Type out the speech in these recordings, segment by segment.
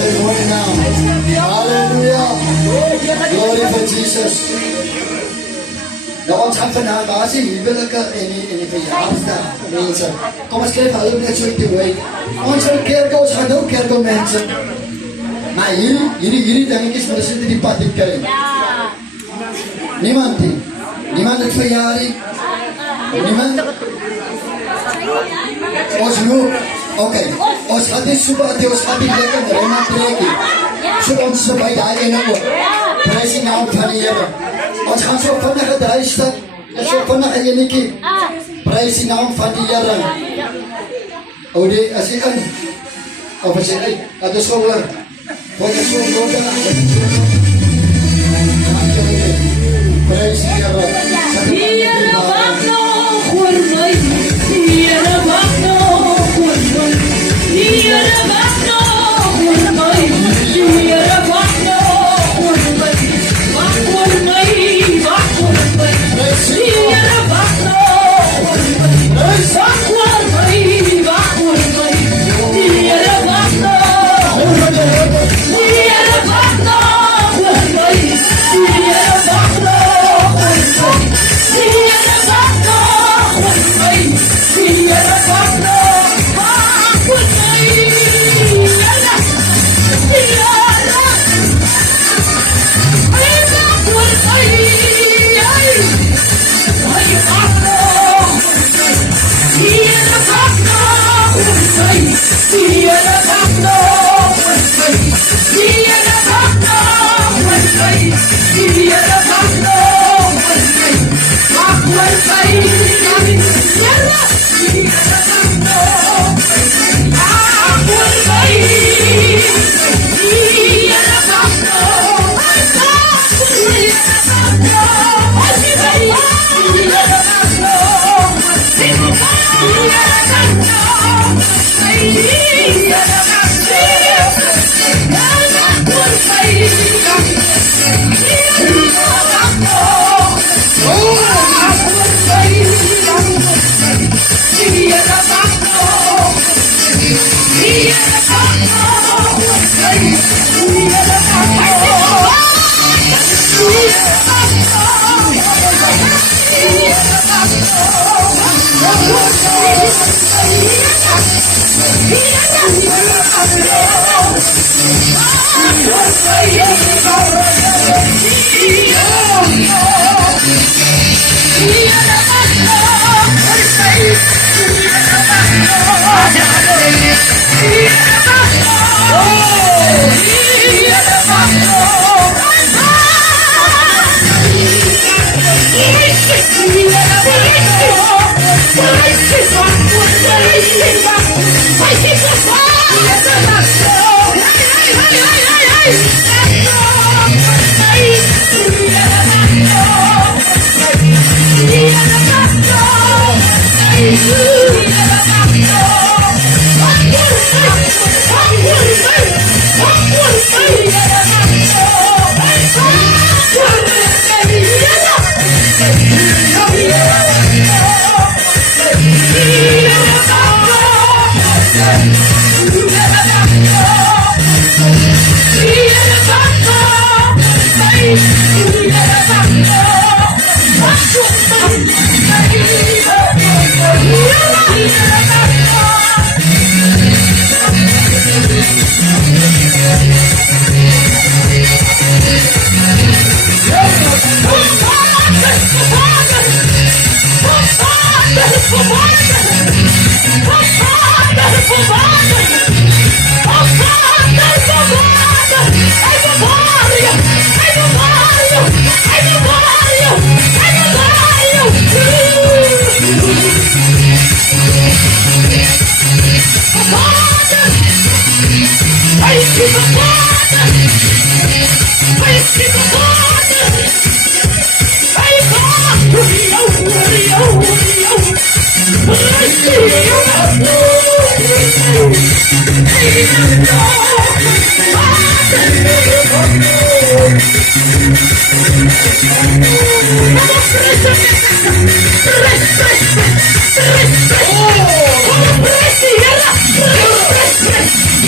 say morning now. Hallelujah. Glory for Jesus. 我參分下馬先，如果那個你嘅牙是啊，名字，我們寫法律嘅最低位，我哋care個產到 care 個名字，那ini dengan kisah mesti dipastikan. Niman terjadi, niman. Osnu, okay. Os hati subah te os hati lekan remah lagi. Subah subah dah ini aku. Pricing out kali ya. Os hasil pernah ke daista, hasil pernah ini ki. Pricing out kali ya orang. Ode asian. Apa sih? Ada solar. Pokoknya solar. Pricing ya orang.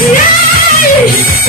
Yay!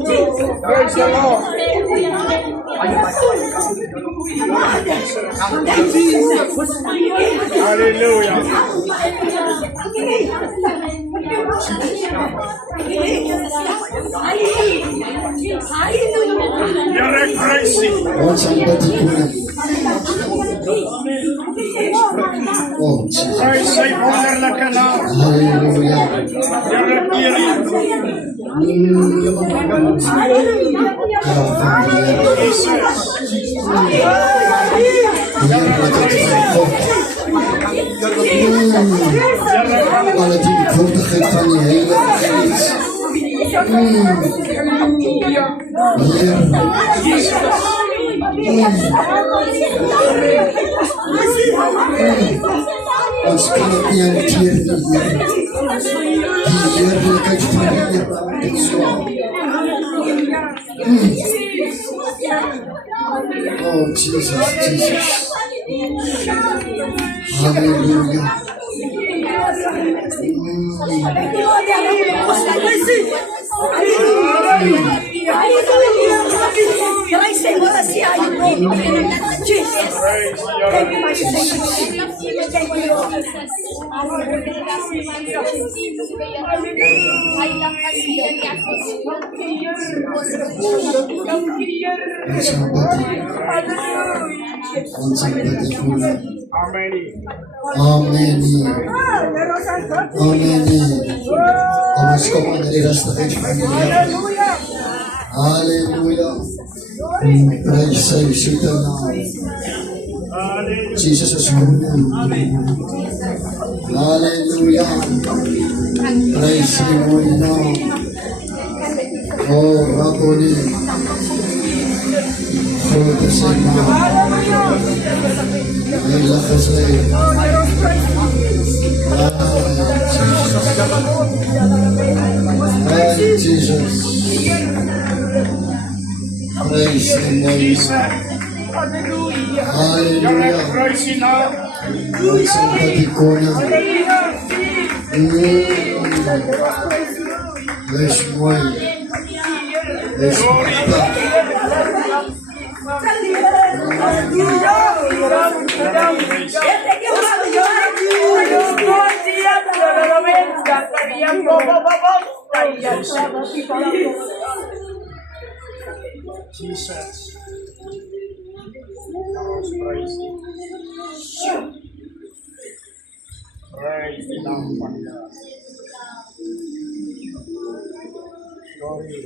Praise the Lord. Hallelujah. You're crazy. Oh, somebody call. Oh, Jesus. Praise the Lord. Hallelujah. You're hearing. Alle die kortigheid van die Heilige Geest. Ons kan het nie hanteer nie, Heer. Die heerlijkheid van die Heer is so. Oh, Jesus, Jesus. Hallelujah. Amen. Kom ons kom aan die rustigheid van die Heer. Halleluja. Prys sy soete naam. Jesus is koning. Halleluja. Prys sy mooie naam. Oh, Rabboni. Groot is sy naam. Heilig is hy. Jesus. Praise the name. Hallelujah. Somebody corner. Bless one. Bless one. Jesus. Praise Him. Praise the Lamb of God. Glory.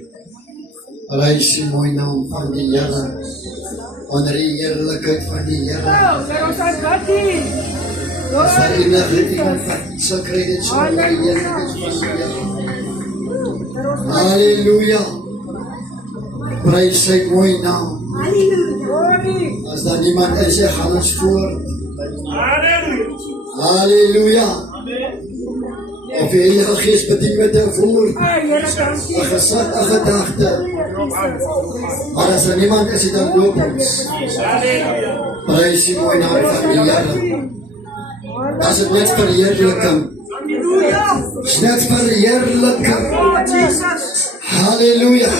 Prys die mooie naam van die Here. Onder die heerlikheid van die Here. As daar enige iemand wat sal kry dit so onder die heerlikheid van die Here. Halleluja. Prys sy mooie naam. As daar niemand is, gaan ons voort. Halleluja. Of die Heilige Gees bedien met 'n woord, 'n gesag, 'n gedagte. Maar as er niemand is, dan loop ons. Prys die mooie naam van die Here. As het net verheerliking. Net verheerliking. Halleluja.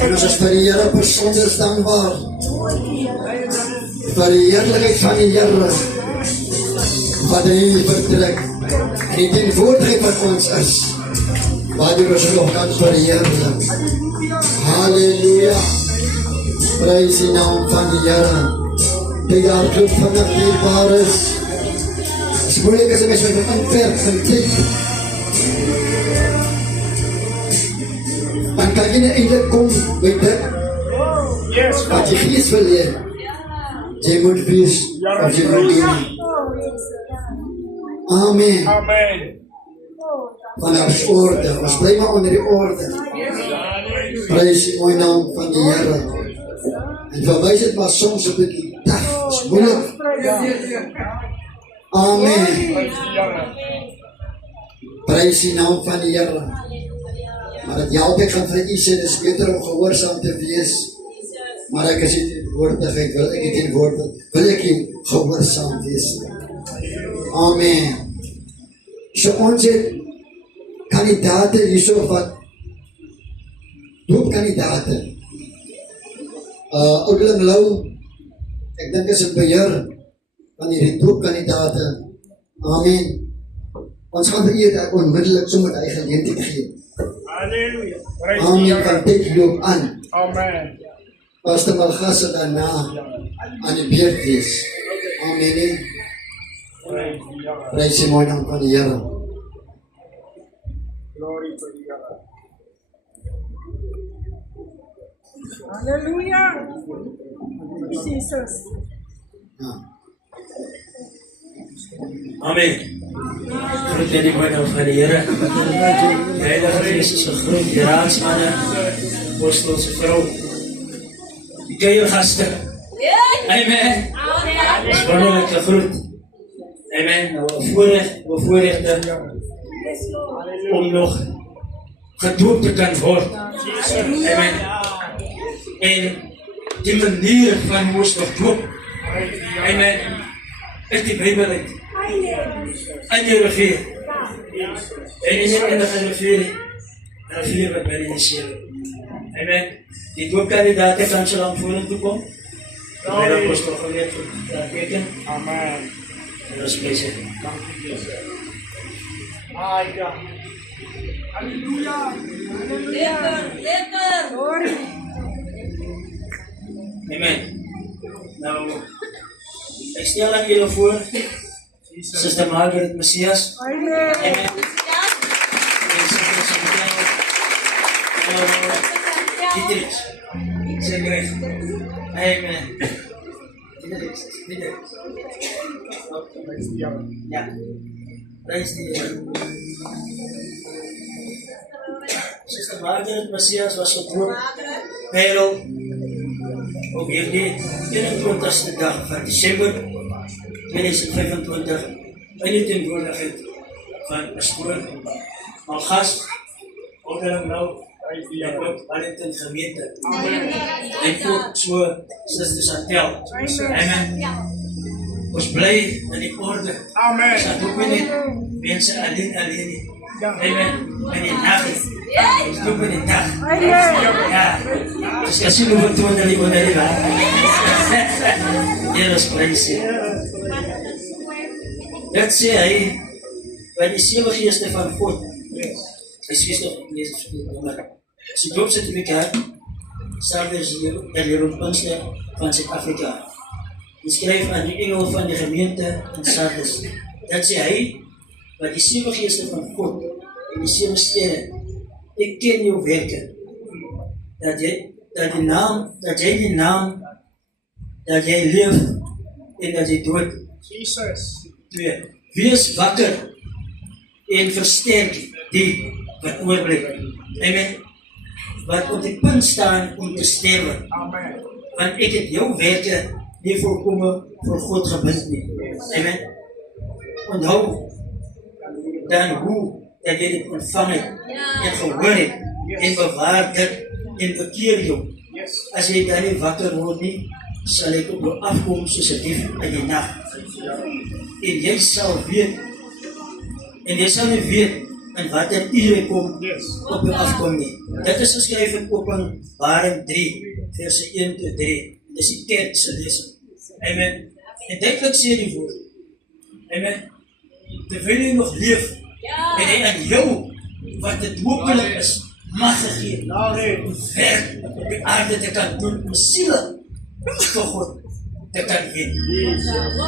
En ons is vir die Here besonder dankbaar. Vir die heerlikheid van die Here. Wat hy vertrek. En die teenwoordigheid wat ons is. Waardoor ons nog kan verheerlik. Halleluja. Prys die naam van die Here. Die jaar klop vanaf dierbaar is. As moeilijk is, mens met een inperk van tyd. Dan kan jy nie eindelijk kom met dit. Wat jy gees wil leer. Jy moet wees of jy moet doen. Amen. Amen. Van ons orde. Ons bly maar onder die orde. Prys die mooie naam van die Here. En vir my is dit maar soms 'n bietjie taaf, is moeilik. Amen. Prys die naam van die Here. Maar dat help ek gaan vir u sê, dis beter om gehoorsaam te wees. Maar ek is nie teenwoordigheid, wil ek nie teenwoordig, wil ek nie gehoorsaam wees. Amen. So ons het kandidate hierso wat doopkandidate. Oudeling Lou, ek dink is 'n beheer van hierdie doopkandidate. Amen. Ons gaan vir u onmiddellik sommer hy geleentheid gee. Halleluja. Prys die Amen, van Here. dit loop aan. Amen. Pastor Malgas sal daarna aan die beurt wees. Amen. Prys die Here. Prys die mooie naam van die Here. Glory to the Here. Hallelujah. Jesus. Ja. Amen. Groet in die woord van die Here. Die Heilige Gees is gegroet, die raadsmanne, apostels, vrou, die kuiergaste. Amen. Is wonderlik gegroet. Amen. Nou, 'n voorregte om nog gedoop te kan word. Amen. En die manier van hoe ons nog doop. Amen. Is die Bybel uit. In die rivier. En nie net in die rivier wat by die see. Amen. Die doopkandidaate kan so lang vorentoe kom. By die apostel geweet dat teken. Amen. En ons plek sê. Hallelujah. Glory. Amen. Nou, ek stel aan julle voor, Sister Margaret Messias. Amen. Amen. En Sister Santiago. Dietrich. Sê reg. Amen. Dietrich. Prys die Here. Ja. Prys die Here. Sister Margaret Messias was gedoop. Pero op hierdie 21ste dag van Desember 2025 in die teenwoordigheid van pastoor Malgas, Oudeling Lou, Prys die en Here. ook Wellington gemeente. En ook so Sister Santel. Amen. Ons bly in die orde. Amen. Dat ook nie mense alleen nie. Amen. In die nag. Ons doen in die dag. Ja. Dus kasi luwag tuwa na libo na rin, ha? Heer's pryse. Dat sê hy, by die 7 geeste van God, excuse nog, lees het verkeerd, maar sy doopsertifikaat, Sardis Jeroen Pinsler van Suid-Afrika. Hy skryf aan die engel van die gemeente in Sardis. Dat sê hy, by die 7 geeste van God en die 7 sterre, ek ken jou werke, dat jy die naam, dat jy leef en dat jy dood. Jesus. 2. Wees wakker en versterk die wat oorbly. Amen. Wat op die punt staan om te sterwe. Amen. Want ek het jou werke nie volkome vir God gebind nie. Amen. Onthou dan hoe dat jy dit ontvang het en gehoor het en bewaar dit en bekeer jou. Yes. As jy dan nie wakker word nie, sal ek op jou afkom soos 'n dief in die nag. En jy sal weet, en jy sal nie weet in watter ure kom Yes. op jou afkom nie. Dit is geskryf in Openbaring 3, verse 1 tot 3. Dis die kerk se lesing. Amen. En duidelik sê die woord. Amen. Terwyl jy nog leef, en hy aan jou, wat dit hopelik is, mag gegee. Amen. Werk op die aarde te kan doen om siele vir God te kan wen.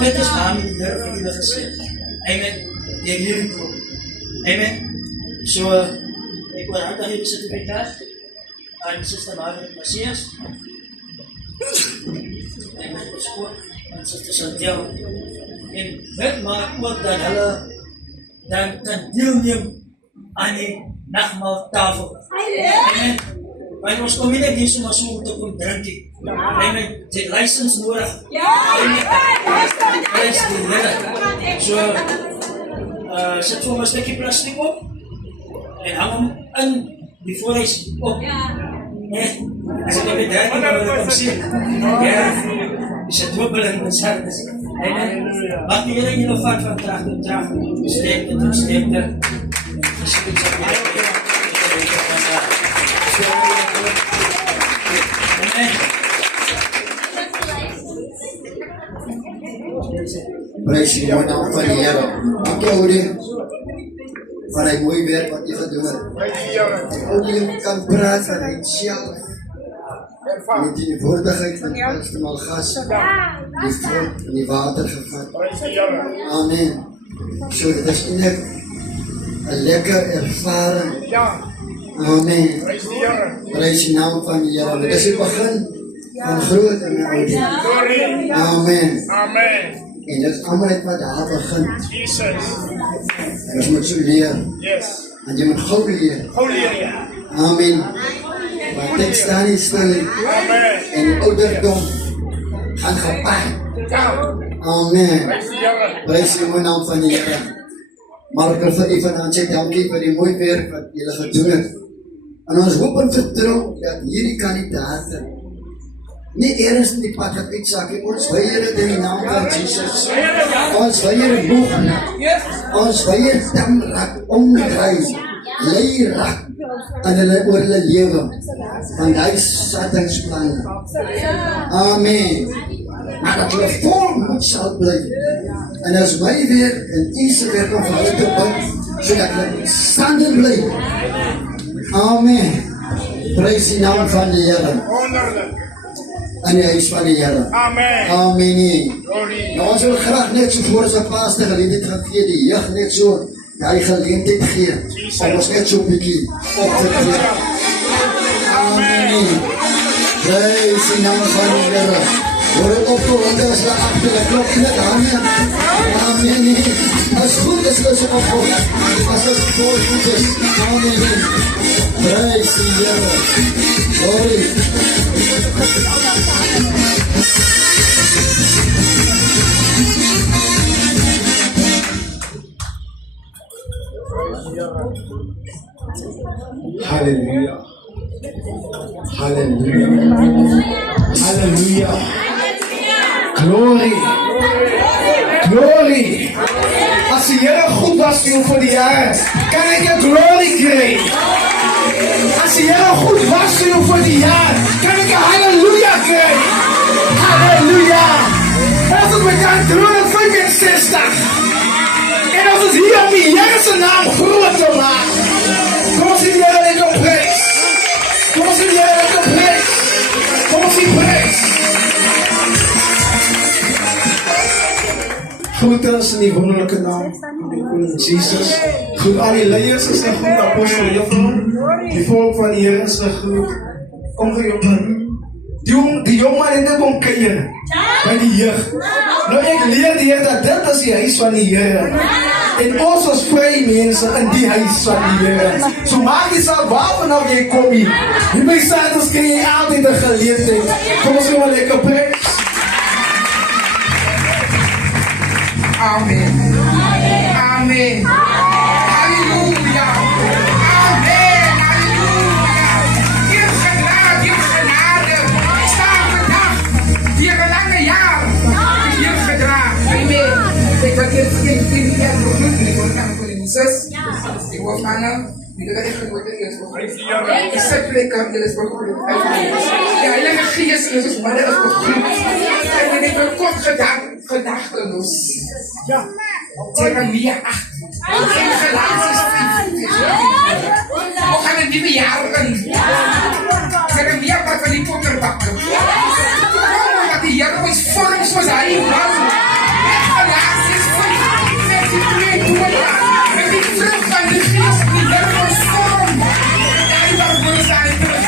Dit is waarom die Here vir julle gesê het. Amen. Die hierdie doop. Amen. So, ek oorhandig hierdie sertifikaat aan Sister Margaret Messias. En met ons God, aan Sister Santiago. En dit maak ook dat hulle dan kan deelneem aan die nagmaaltafel. Amen. Maar ons kom nie hier so om te kom drink nie. Hy het die license nodig. Prys die Here. So, sit vir my 'n stukkie plastiek op en hang hom in voor hy op. Nee, as ek weer daar kom sien. Ja, is dit dubbel en besardes. Amen. Wat die Here julle vat van trag tot trag, steek tot steek. Prys die mooi naam van die Here. Dankie Oude, vir die mooi werk wat jy gedoen het. Oude kan praat van hy self. Met die woordigheid van die Pastor Malgas, die voort en die water gevat. Amen. So dit is net 'n lekker ervaring. Amen. Prys die naam van die Here. Dit is die begin van groot en Oude. Amen. En dit is allemaal het wat daar begin. En ons moet so leer. En jy moet gauw leer. Amen. Maar tekst staan nie stil. En die ouderdom gaan gepaard. Amen. Prys die mooi naam van die Here. Maar ek wil vir u vanaand sê dankie vir die mooi werk wat julle gedoen het. En ons hoop en vertrou dat hierdie kandidaate nie eers in die pad het uitsak nie. Ons weier het in die naam van Jesus. Ons weier boeg. Ons weier damrak, omdraai, lei rak en hulle oor hulle lewe. Want hy is satingsplan. Amen. Maar dat hulle volmoed sal bly. En as my weer en die werk om hulle te bid, sodat hulle staande bly. Amen. Prys die naam van die Here. En die huis van die Here. Amen. Nou ons wil graag net so voor as 'n pastor geleentheid gaan gee, die jeug net so daai geleentheid gee. Om ons net so 'n bietjie op te gee. Amen. Prys die naam van die Here. Hoor het op toe, want as hulle achter die klok in het handen. Amen. As goed is, is het opgod. As het goed is. Amen. Prys die Here. Glory. Hallelujah. Hallelujah. Hallelujah. Glory. Glory. As die Here goed was vir die jaar, kan ek 'n glory kry. As die Here goed was vir die jaar, kan ek 'n hallelujah kry. Hallelujah. Ons het begin 365. En ons is hier om die Here se naam groot te maak. Kom ons die Here net op prys. Kom ons die Here net op prys. Kom ons die prys. Groetens in die wonderlijke naam van die Koning Jesus. Groet al die leiers is een goed apostel juffrou. Die volk van die Here is een goed. Kom vir jou man. Die jongman en dit om keier. By die jeug. Nou ek leer die Heer dat dit is die huis van die Here. En ons is vry mense in die huis van die Here. So maak die saak waarvan nou jy kom hier. Die my satels kry jy altyd 'n geleentheid. Kom ons gaan maar lekker prys. Amen. Amen. Halleluja. Amen. Halleluja. Geef genade. Sta vandag. Die lange jaar. Geef gedraag. Amen. Ik wil eerst geen jaar begroeten. Ik wil gaan voor de zus. Ik wil gaan. Ik wil echt voor de eerste begroeten. Ik zeg plek aan de begroeten. Ja, lange geest is dus maar dat begroeten. En ik wil kort gedachteloos. Ja. Jeremia 8. Geen relaties. We gaan een nieuwe jaar in. Jeremia wat van die potterbakken. Dat die Here ons vorm soos hy wil. Relaties van die twee doelen. Met die vrug van die geest. Die Here ons vorm. Hy wil ons daar terug.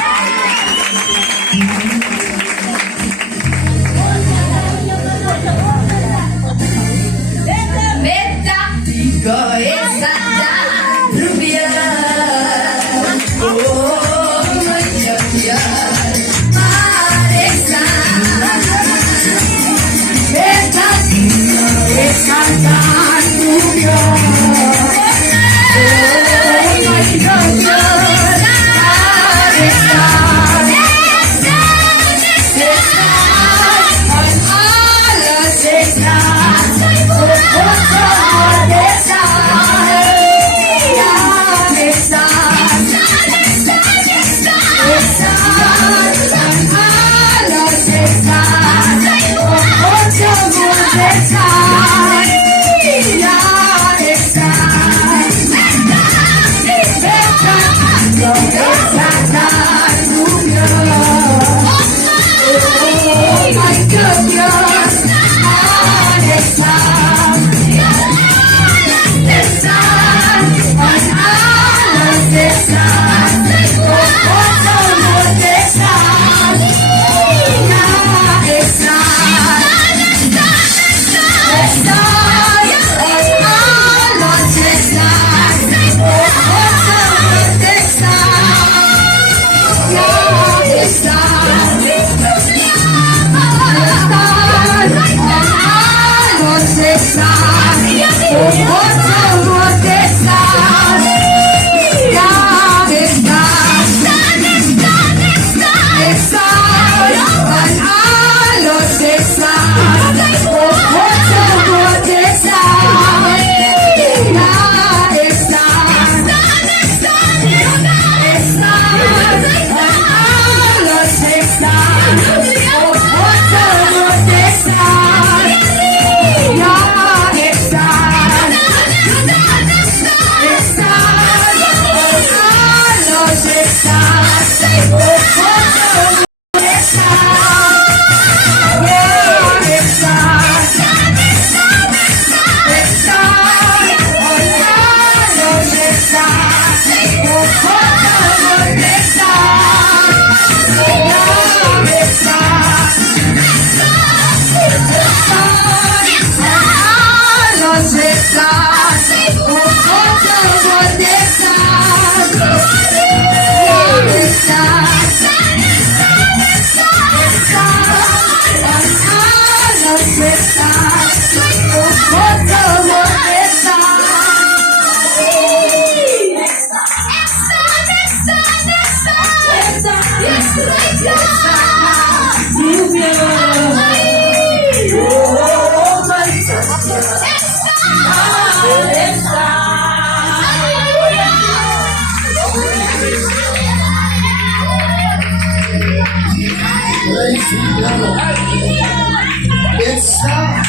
Esa. Esa.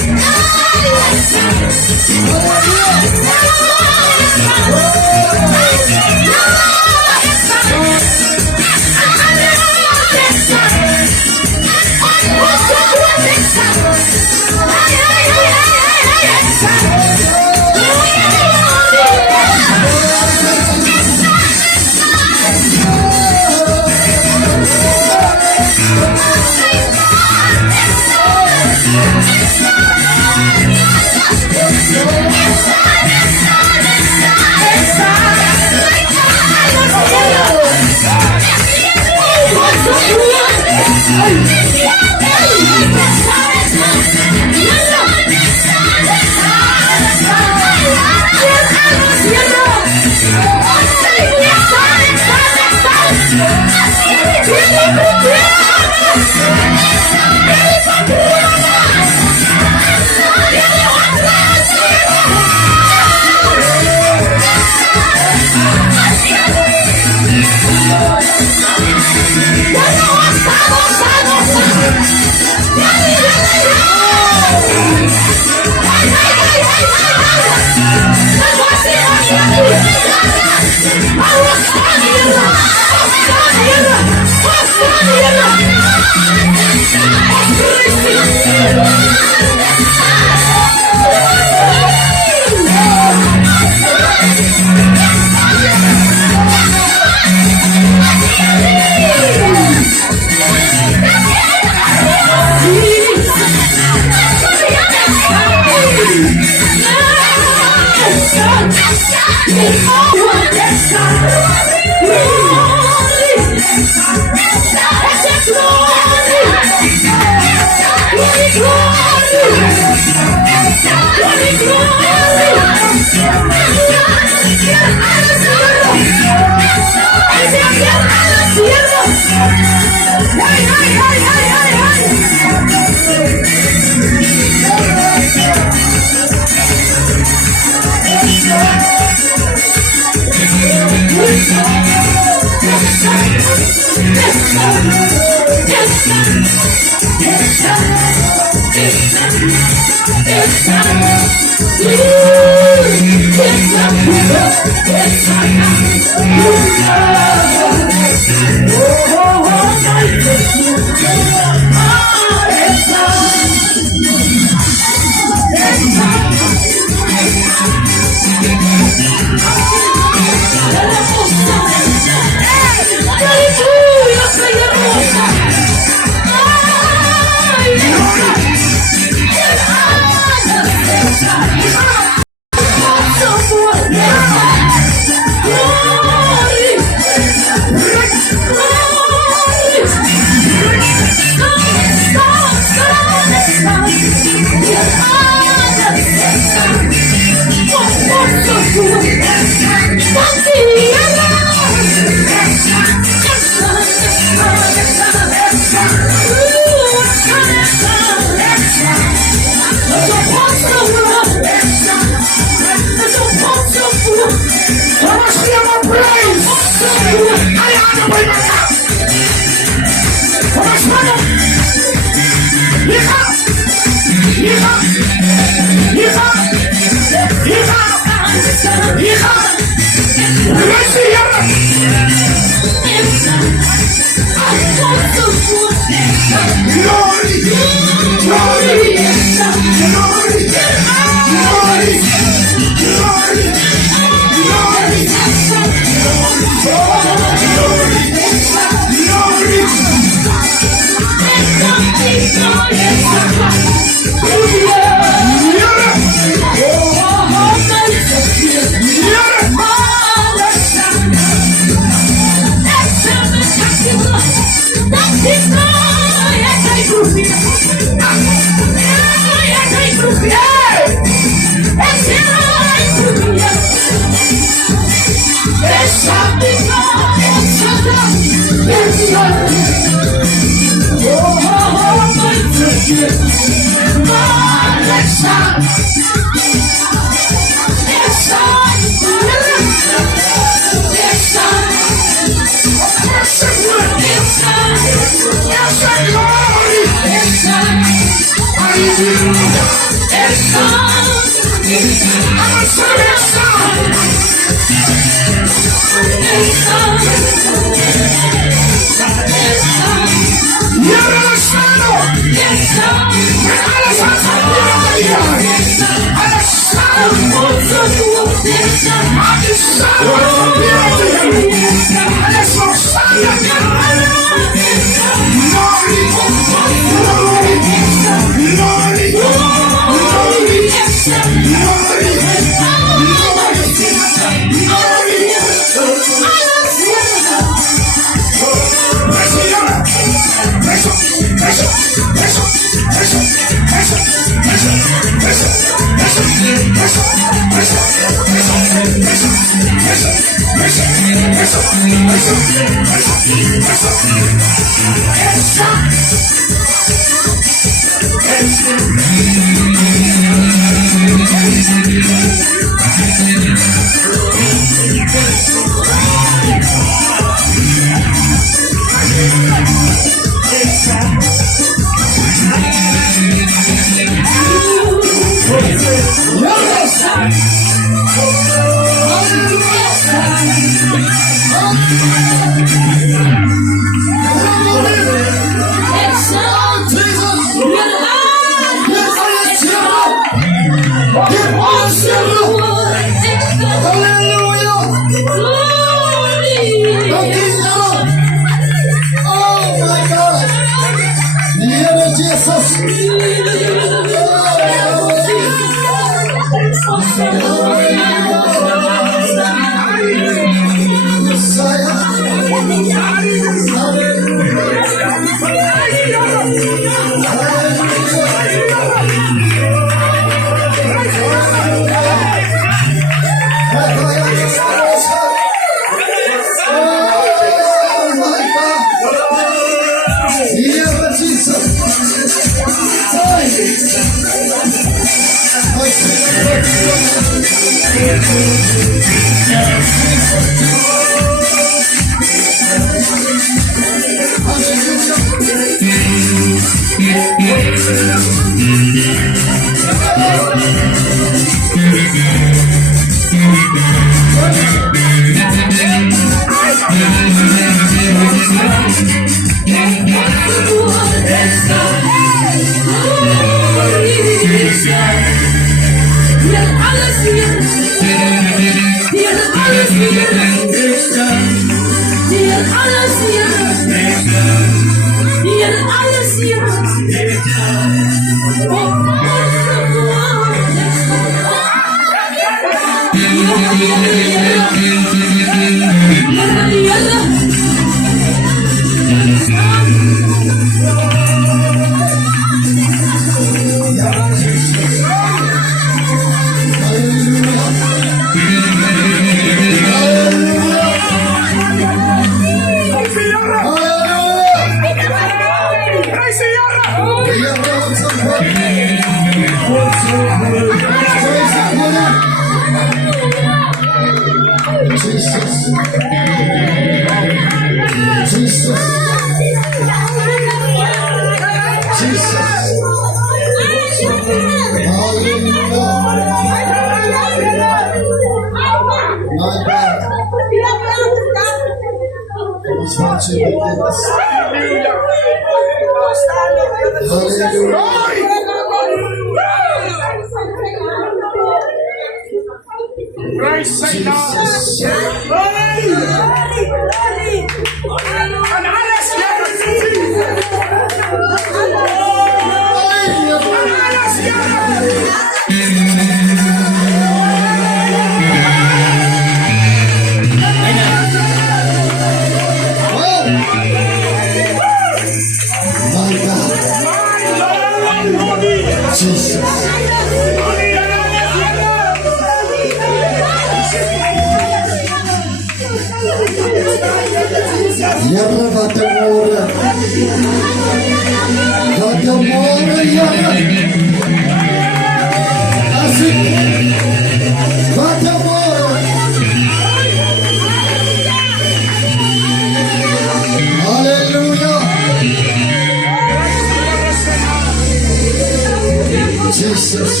Jesus.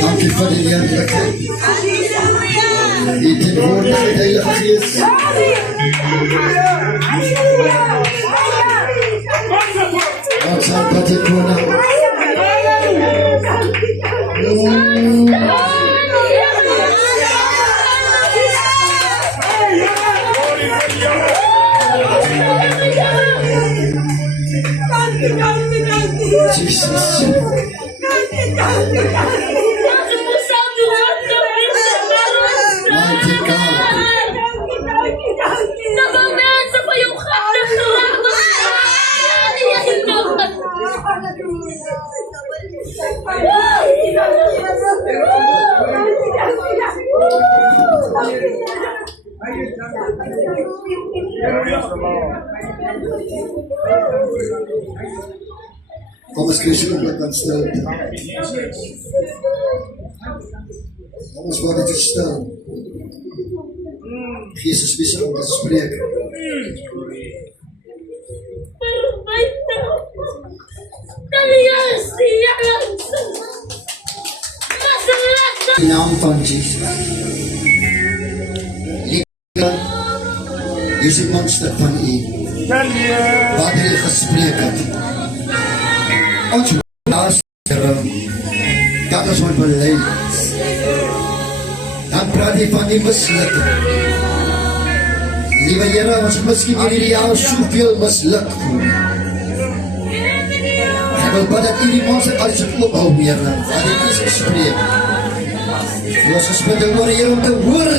Dankie vir die heerlikheid. Die teenwoordigheid, Heilige Gees. Ons aanbid die Koning. Jesus. Mighty God. Kom ons kies op met ons stil. Kom ons word dit stil. Jesus besig om te spreek. In die naam van Jesus. Lieve, hier is die monster van U. Wat U gespreek het. Ons naast Here, dat ons moet beleid. Dan praat hy van die mislukking. Liewe Here, ons miskien in hierdie jaar soveel misluk voel. Ek wil bid dat U die monster alles het ophou, Here, wat U is gespreek. Ons is met die oor, Here, om te hoor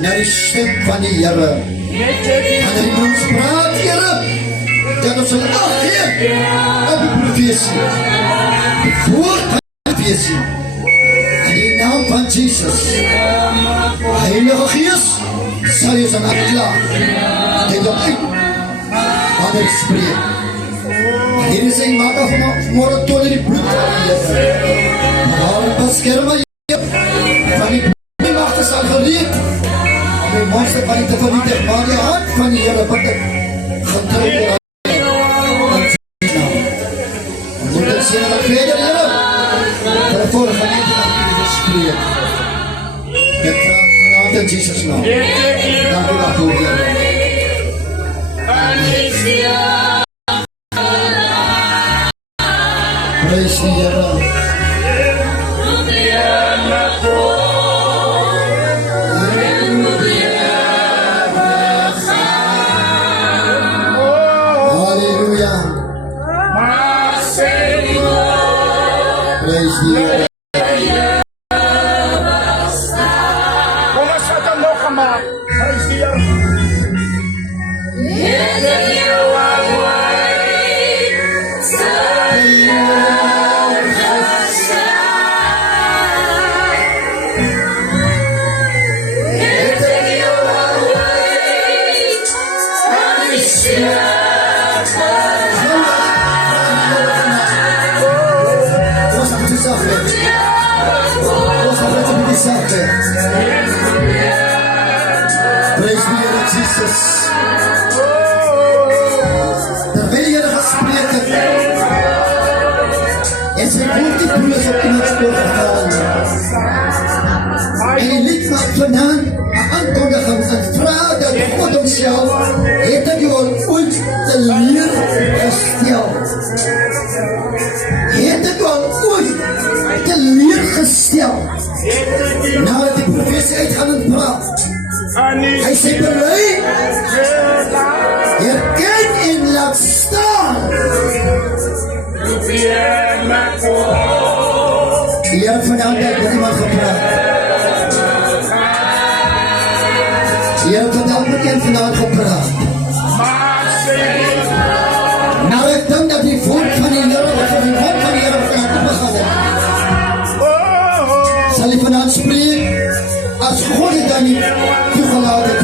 na die stem van die Here. En hy ons praat, Here, dat ons sal ag gee op die profesie. Die woord van die profesie. In die naam van Jesus. Heilige Gees, sal jy ons aan afklaar. Dit op uit. Wanneer ek spreek. Hier is een maak af vanmorgen toon in die bloed van die Heer. Maar beskerm my Heer. Van die bloed die macht is al gereed. Om die monster van die te vernietig. Maar die hand van die Heer wat ek getrouw door sê dat verder, Here, vir die vorige gemeente dat U wil spreek. Ek vraag vanavond in Jesus naam. Dank U daarvoor, Here. Praise die Here. Terwyl jy gespreek het, en sy woord die boelis op iemand voorgegaan. En die lied maak vandaan een aankondiging en vraag dat God homself het ek jou ooit te leer gestel. Het ek jou ooit te leer gestel. Nadat die profesie uitgaan en praat. Hy sê bereid, herken en laat staan. Die Heer vandaan het met iemand gepraat. Die Heer vandaan met iemand vandaan gepraat. Nou ek dink dat die woord van die Heer, of die woord van die Heer vandaan te begin het. Sal hy vandaan spreek, as God het dan nie toegelaat het.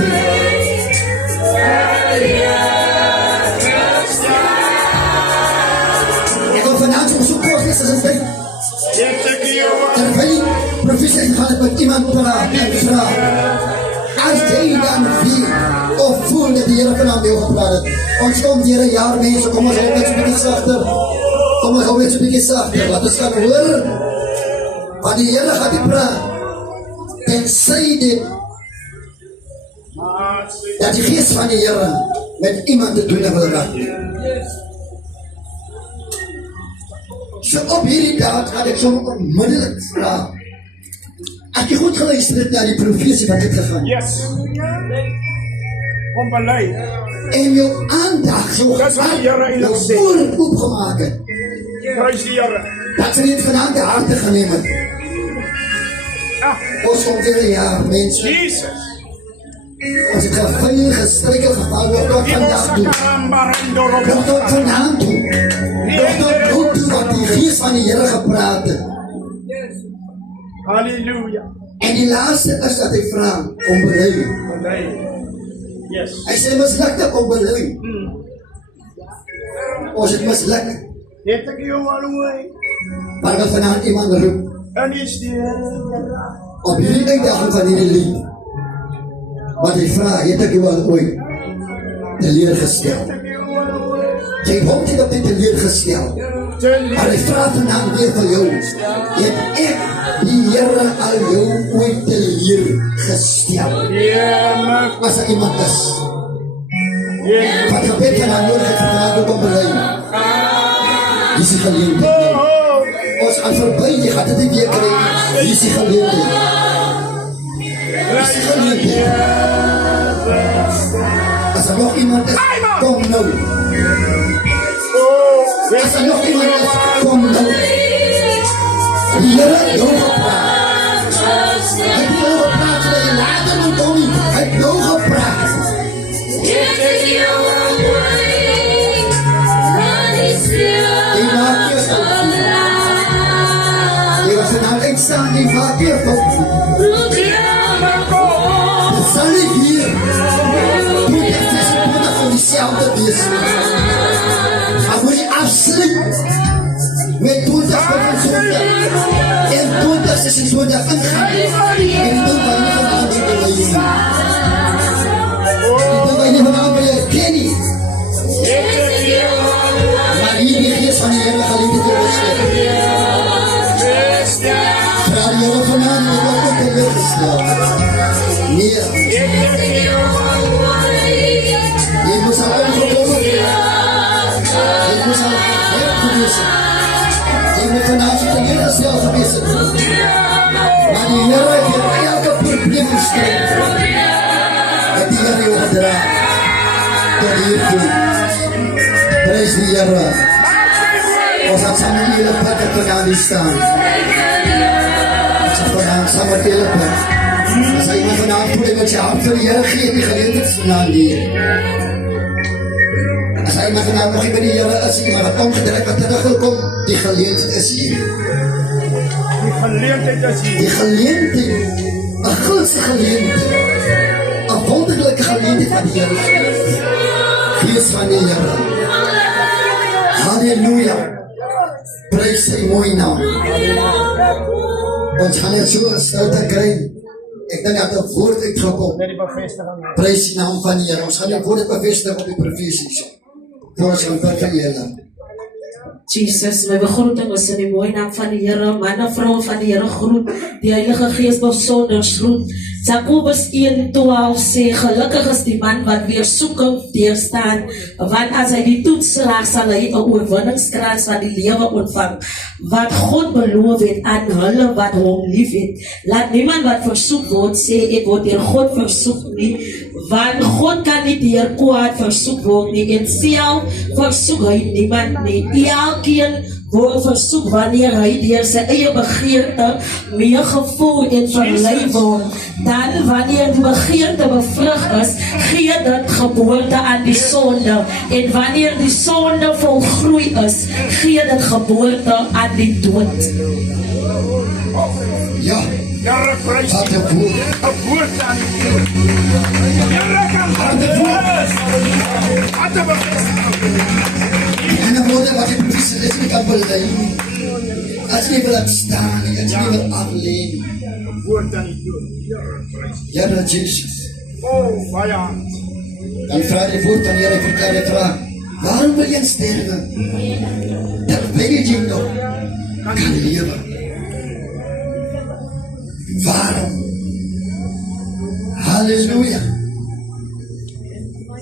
Ek wil vandaan so kort is as een ding. Terwyl die profesie gaan het met iemand praat en vraag. As jy dan weet of voel dat die Here vanaand mee gepraat het. Ons kom deur 'n jaar mense, kom ons hou net so 'n bietjie sagter. Kom ons hou net so 'n bietjie sagter. Laat ons gaan hoor. Want die Here gaan die praat. Tensy dit dat die gees van die Here met iemand te doen wil raak. So op hierdie dag gaan ek sommer onmiddellik vra. As jy goed geluister het na die profesie wat het gegaan. Yes. Kom bely. En jou aandag so Dis wat die Here eintlik sê. oopgemaak het. Prys die Here. Dat ze niet vanuit de harte gaan nemen. Ons komt weer een jaar, mensen. Jesus. Als het gevoel gestrikken gevallen wordt, tot vandaag doen. Komt tot vanavond doen. Tot goed doen wat die geest van de Heer gepraat heeft. Halleluja. En die laatste is dat hij vraagt om beluid. Yes. Hij zei mislukte om beluid. Ons het mislukt. Het ek jou al hoor? Maar dat vanavond iemand roept. En is die Op jullie uitdaging van die lied. Wat hij vraagt, het ik u al ooit teleurgesteld. Jy hoopt niet op dit teleurgesteld. Maar hij vraagt vanavond weer van jou. Het ek die Heere al jou ooit teleurgesteld. Ja, Als er iemand is. Wat gebed van haar nodig het vanavond ook om beleid. Hier is die geleentheid. Ons aan voorbij, je gaat het niet weer krijgen. Hier is die geleentheid. Hier is die geleentheid. Als er nog iemand is, kom nou. Als er nog iemand is, kom nou. Die Heer heeft jou gepraat. Hij heeft jou gepraat, zodat je later moet komen. Hij heeft jou gepraat. Die maakt je zo. Die was vanavond uitstaan, die maakt je zo. Het zal niet hier. Moet je tussenpoedig van diezelfde wees. Maar moet je afsluiten. Met 20 van een zondag. En 20 is een zondag ingaan. En dan kan je vanavond niet beleven. Dan kan je vanavond beleven. Ken je? Maar hier die geest van die Heer geliefde te rusten. Vraag die Heer vanavond en wat ook teleurgesteld. Nee. Je moest al omgekomen. Je moest al ver geweest zijn. Je moet vanavond teleurgesteld geweest zijn. Maar die Heer heeft je elke probleem gestrekt. En die Heer je gedraaid. Tot hier toe. Prijs die Heer. Ons had samen hele plekken vandaan die staan. Ons had vandaan samen hele plekken. Als er iemand vandaan voelt met je hart voor de Heer geeft, die geleentheid vandaan die. Als er iemand vandaan nog bij de Heer is, iemand had omgedraaid wat teruggekomen, die geleentheid is hier. die geleentheid is hier. Die geleentheid, een grootste geleentheid, een wonderlijke geleentheid van de Heer. Geest van de Heer. Halleluja. Prijs sy mooie naam. Ons gaan net so stil te kry. Ek dink dat 'n woord uitgekom. Met die bevestiging. Prys die naam van die Here. Ons gaan die woord bevestig op die profesie. Ons gaan vir julle. Jesus, my begroeting is in die mooie naam van die Here, manne, vroue van die Here groet, die Heilige Gees besonder groet. Jakobus 1:12 sê, gelukkig is die man wat weer soeking deurstaan, want as hy die toets slaag, sal hy 'n oorwinningskrans van die lewe ontvang, wat God beloof het aan hulle wat hom lief het. Laat niemand wat versoek word sê, ek word deur God versoek nie, want God kan nie deur kwaad versoek word nie, en self versoek hy niemand nie. Elkeen word versoek wanneer hy deur sy eie begeerte meegevoer en verlei word. Dan wanneer die begeerte bevrug is, gee dit geboorte aan die sonde. En wanneer die sonde volgroei is, gee dit geboorte aan die dood. Ja, Here, prys wat 'n woord. 'n woord aan die Here kan Wat 'n woord. Wat 'n bevestiging. En 'n woord wat die profesie is nie kan bely. As jy wil staan, as jy wil afleen. 'n woord aan die dood. Here, prys. Here Jesus. Oh, vyand. Dan vra die woord van die Here, verklaar die vraag, waarom wil jy sterwe? Terwyl jy nog kan lewe. Waarom? Halleluja.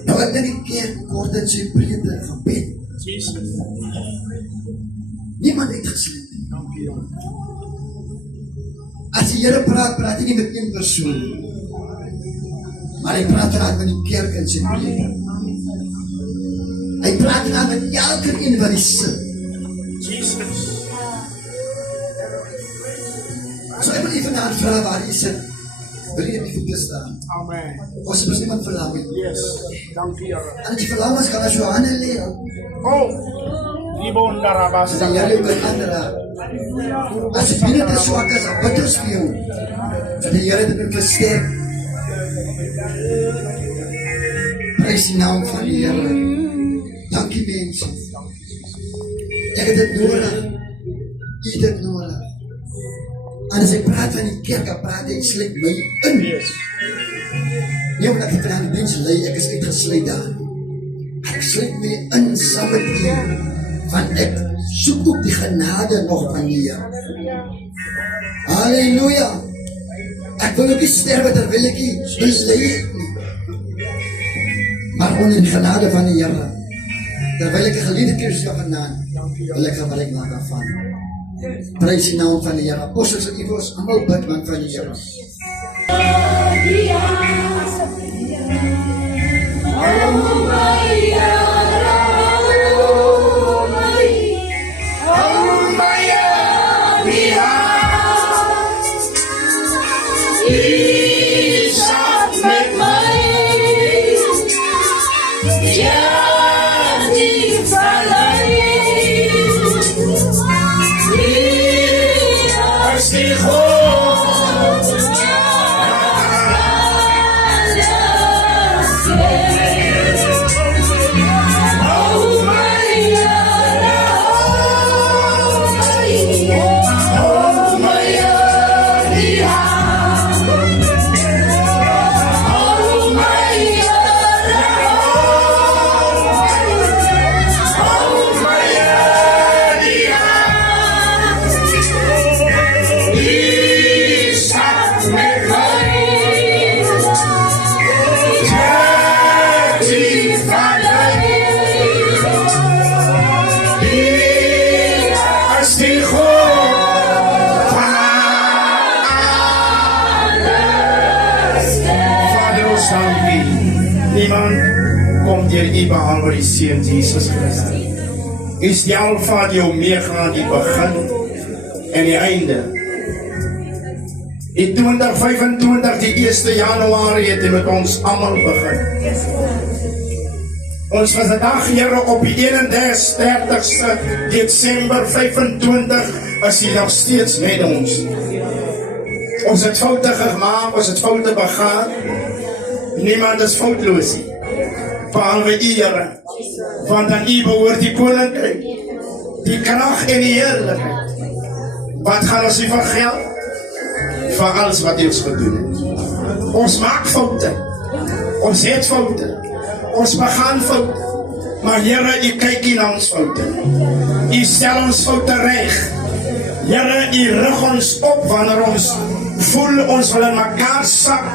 Nou ek dink die kerk kort in sy prede gebed. Niemand het gesleep. As die Here praat, praat hy nie met een persoon. Maar hy praat raak met die kerk in sy prede. Hy praat raak met elke een wat hy sit. So ek wil even aan vraag waar hy sit. Wil jy die voete staan? Amen. Ons is niemand verlang nie. Yes. Dankie, Here. En as jy verlang is, kan as jou hande leer. Oh. Libon darabas. As jy jou kan hande raak. As jy binnen te swak is, dan bid ons vir jou. So die Here dit versterk. Prys die naam van die Here. Dankie mense. Ek het dit nodig. Jy het dit nodig. En as ek praat van die kerk, dan praat ek sluit my in. Yes. Nie omdat ek van die diens lei, ek is uitgesluit daar. Ek sluit my in saam met u. Want ek soek ook die genade nog van die Here. Halleluja. Ek wil ook nie sterwe terwyl ek nie lei nie. Maar onder die genade van die Here. Terwyl ek 'n geliefde Christus genade, wil ek gebruik maak daarvan. Prys die naam van die Here. Apostels en Ivos, almal bid man van die Here. Behalve die Seun Jesus Christus. Is die Alpha, die Omega, die begin en die einde. In 2025, die 1 Januarie, het hy met ons almal begin. Ons was die dag, Here, op die 31ste Desember 25, is hy nog steeds met ons. Ons het foute gemaak, ons het foute begaan. Niemand is foutloos nie. Behalve u, Here, want aan u behoort die koninkryk, die krag en die heerlikheid. Wat gaan ons nie vergeld? Vir alles wat u ons gedoen het. Ons maak foute, ons het foute, ons begaan foute, maar Here, u kyk nie na ons foute. U stel ons foute reg. Here, u rig ons op wanneer ons voel ons wil in mekaar sak.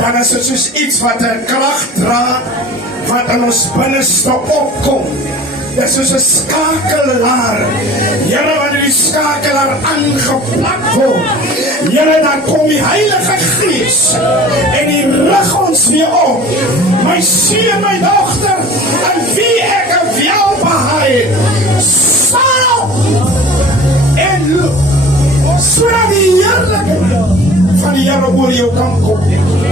Dan is dit soos iets wat 'n krag dra, wat in ons binneste opkom. Dit is soos 'n skakelaar. Here, wanneer die skakelaar aangeplak word, Here, dan kom die Heilige Gees en die rig ons weer op. My seun, my dogter, aan wie ek 'n welbehae het, sal en loop, sodat die heerlikheid van die Here oor jou kan kom.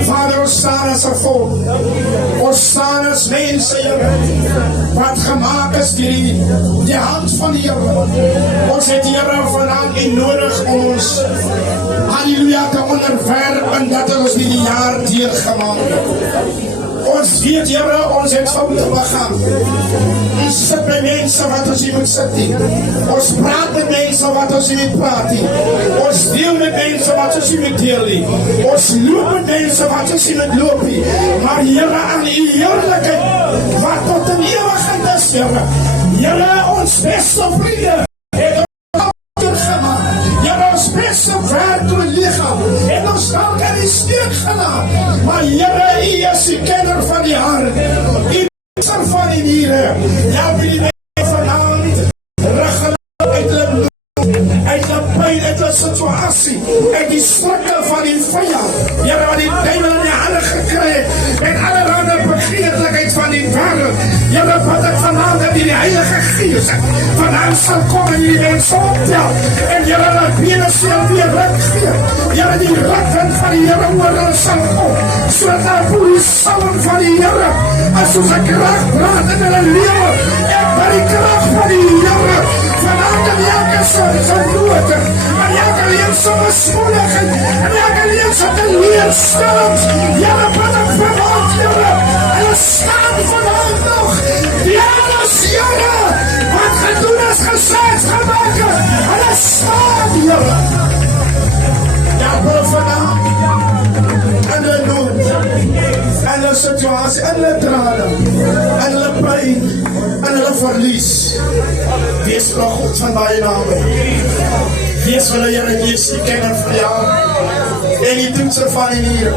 Vader, ons staan as 'n volk. Ons staan as mense, Here, wat gemaak is deur die hand van die Here. Ons het, Here, vanaand u nodig om ons, halleluja, te onderwerp en dat ons die jaar deurgemaak het. Ons weet, Here, ons het foute begaan. Ons sit by mense wat ons nie moet sit nie. Ons praat met mense wat ons nie moet praat nie. Ons deel met mense wat ons nie moet deel nie. Ons loop met mense wat ons nie moet loop nie. Maar Here, aan U heerlikheid, wat tot in ewigheid is, Here. Here, ons beste vriende, het ons gemaakt. Here, ons beste werk oor lichaam, het ons dalk in die steek gelaat. Maar Here, U is die kenner van die hart. U is er van die niere. Ja, wie die mense vanavond, riggel uit die pijn, uit die situasie, uit die strikke van die vijand. Here, wat die duivel in die handen gekry het, met allerhande begeerlikheid van die wereld. Here, wat ek vanavond dat die Heilige Gees vanavond sal kom en die mense optel. En Here, dat bene sal weer ruk gee. Here, die rukwind van die Here oor hulle sal kom. So dat voel die salm van die Here, as ons een kracht praat in hulle lewe, en by die kracht van die Here, vanavond in elke sy nood, en elke leen sy besmoediging, en elke leen sy teleurstellings. Here, wat ek vanavond, Here, hulle staan vanavond nog. Die Here is Here, wat gedoen is, gesê is, gemaak is. Hulle staan, Here. Ja, wil vanavond, in hulle nood, in hulle situasie, in hulle trane, in hulle pijn, in hulle verlies. Wees vir God van baie name. Wees vir Here, wees die kenner van jou. En die toetser van die Here.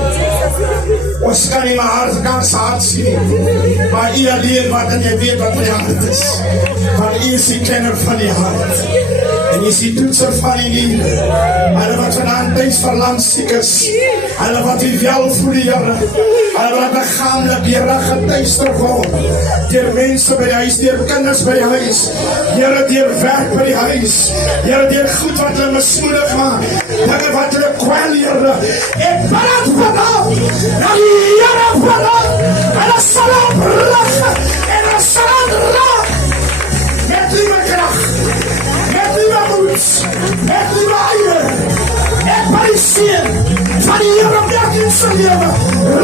Ons kan nie maar hart sien, maar U alleen wat en jy weet wat my hart is. Want U is die kenner van die hart. En U is die toetser van die Here. Hulle wat vanavond thuis verlang siek is, hulle wat U wel voel die Here, hulle wat begaamlik die rug getuister word, deur mense by die huis, deur kinders by die huis, Here, deur werk by die huis, Here, deur goed wat hulle mismoedig maak, dinge wat hulle kwel, Here. Ek praat vanavond, dat die Here vanavond, hulle sal oprig, en hulle sal raak, met liewe kracht, met liewe moed, met liewe eier. Ek pariseer van die Here op elkeen se lewe.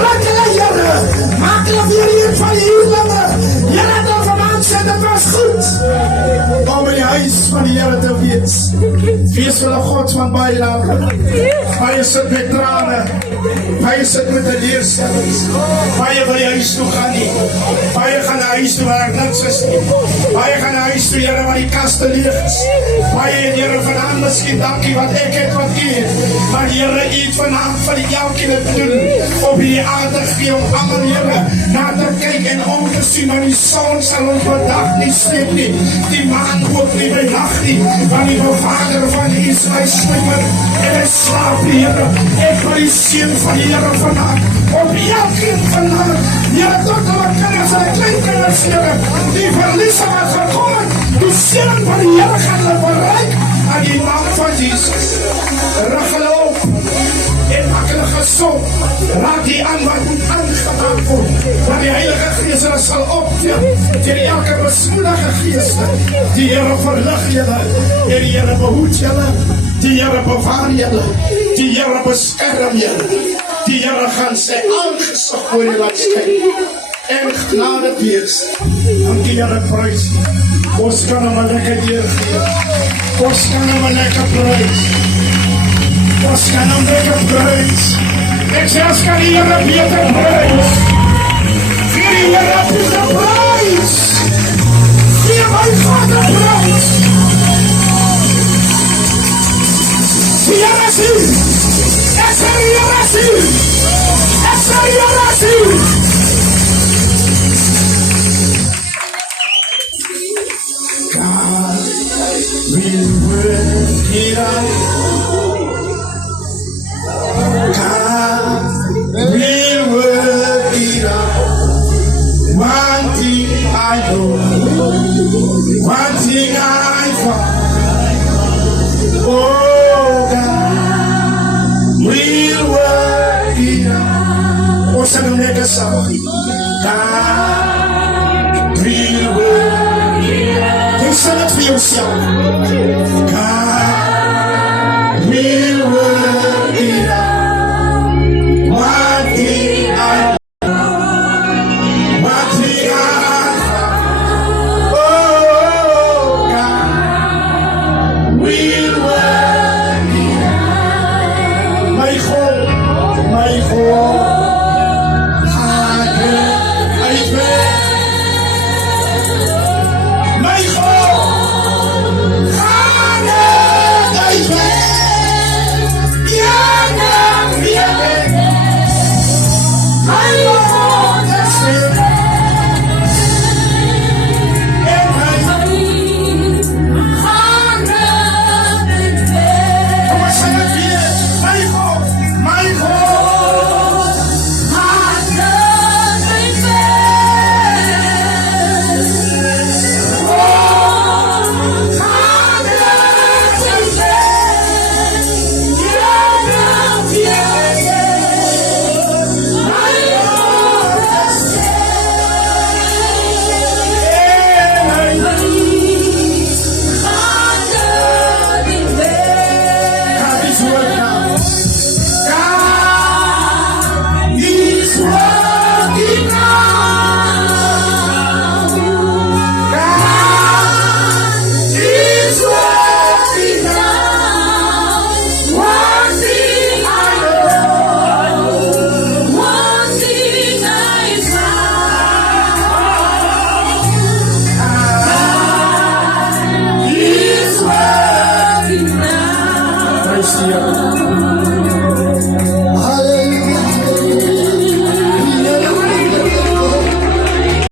Raak hulle, Here, maak hulle weer hier van die huurlinge. Here, dat vanavond sê, dit was goed om in die huis van die Here te wees. Wees vir die God van baie name. Baie sit met trane, baie sit met teleurstellings, baie wil die huis toe gaan nie, baie gaan die huis toe waar ek niks is nie, baie gaan die huis toe, Here, waar die kaste leeg is, baie het, Here, vanavond miskien dankie wat ek het wat U het, maar Here, U het vanavond van die elkeen te doen, op die aarde gee om allemaal, Here, na te kyk en om te sien, want die son sal ons bedag nie sleep nie, die maan ook nie by nacht nie, want die bevader van U is my slimmer, en hy slaap, Here. Ek wil die seën van die Here vanavond, op elkeen vanavond, Here, tot hulle kinders en kleinkinders, Here, die verliese wat gekom het, die seën van die Here gaan hulle bereik, aan die naam van Jesus. Rig hulle op, en maak hulle gezond, raak die aan wat moet aangemaakt word, dat die Heilige Gees hulle sal optel, deur elke besmoedige geest, die Here verlig julle, en die Here behoed julle, die Here bewaar julle, die Here beskerm julle, die Here gaan sy aangesig oor julle laat skyn, en genade wees, want die Here prys, ons kan hom 'n lekker eer gee, ons kan hom 'n lekker prys, ons kan hom lekker prys, ek sê ons kan die Here beter prys, vir die Here beter prys, vir my Vader prys, die Here sien, ek sê die Here sien, ek sê die Here sien. God will work it out. God will work it out. One thing I know, one thing I find. Oh, God will work it out. Ons sê nou net saam. God will work it out. Sing it for yourself. God will work it out. One thing I know, presteer.